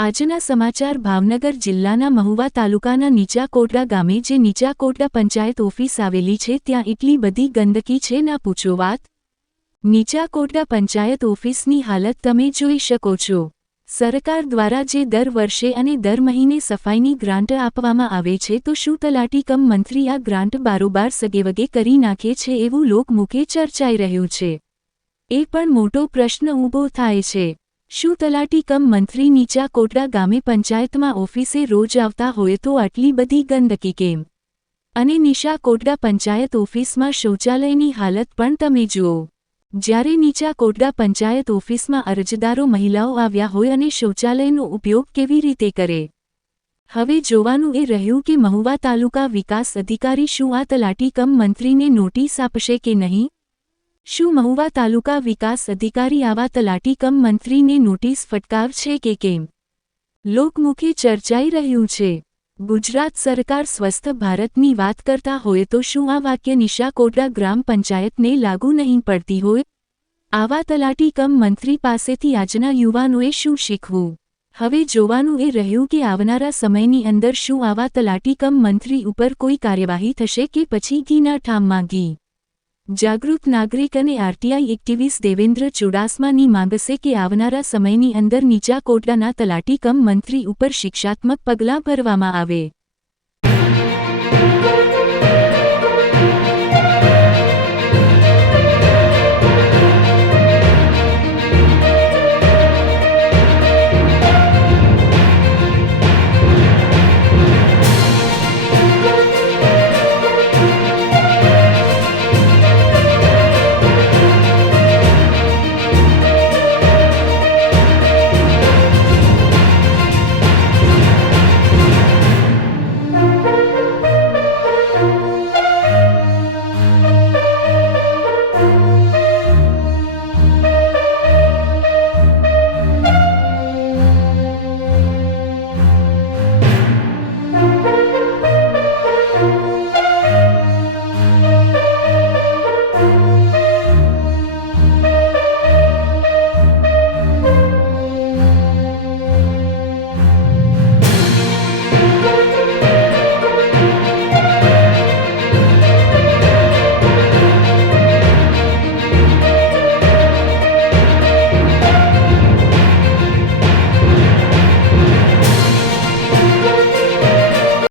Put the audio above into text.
આજના સમાચાર ભાવનગર જિલ્લાના મહુવા તાલુકાના નીચાકોટડા ગામે જે નીચાકોટડા પંચાયત ઓફિસ આવેલી છે, ત્યાં એટલી બધી ગંદકી છે ના પૂછો વાત? નીચા કોટડા પંચાયત ઓફિસની હાલત તમે જોઈ શકો છો. સરકાર દ્વારા જે દર વર્ષે અને દર મહિને સફાઈની ગ્રાન્ટ આપવામાં આવે છે, તો શું તલાટી કમ મંત્રી આ ગ્રાન્ટ બારોબાર સગેવગે કરી નાખે છે, એવું લોકમુખે ચર્ચાઈ રહ્યું છે. એ પણ મોટો પ્રશ્ન ઊભો થાય છે. શું તલાટી કમ મંત્રી નીચા કોટડા ગામે પંચાયતમાં ઓફિસે રોજ આવતા હોય તો આટલી બધી ગંદકી કેમ? અને નિશા કોટડા પંચાયત ઓફિસમાં શૌચાલયની હાલત પણ તમે જુઓ. જ્યારે નીચા કોટડા પંચાયત ઓફિસમાં અરજદારો મહિલાઓ આવ્યા હોય અને શૌચાલયનો ઉપયોગ કેવી રીતે કરે? હવે જોવાનું એ રહ્યું કે મહુવા તાલુકા વિકાસ અધિકારી શું આ તલાટી કમ મંત્રીને નોટિસ આપશે કે નહીં? શું મહુવા તાલુકા વિકાસ અધિકારી આવા તલાટી કમ મંત્રીને નોટિસ ફટકારશે કે કેમ? લોકમુખી ચર્ચાઈ રહ્યું છે. ગુજરાત સરકાર સ્વસ્થ ભારતની વાત કરતા હોય તો શું આ વાક્ય નિશા કોટડા ગ્રામ પંચાયતને લાગુ નહીં પડતી હોય? આવા તલાટી કમ મંત્રી પાસેથી આજના યુવાનોએ શું શીખવું? હવે જોવાનું એ રહ્યું કે આવનારા સમયની અંદર શું આવા તલાટી કમ મંત્રી ઉપર કોઈ કાર્યવાહી થશે કે પછી ઘીના ઠામમાં ઘી જાગૃત નાગરિક અને આરટીઆઈ એક્ટિવિસ્ટ દેવેન્દ્ર ચુડાસમાની માંગશે કે આવનારા સમયની અંદર નીચા કોટડાના તલાટી કમ મંત્રી ઉપર શિક્ષાત્મક પગલાં ભરવામાં આવે.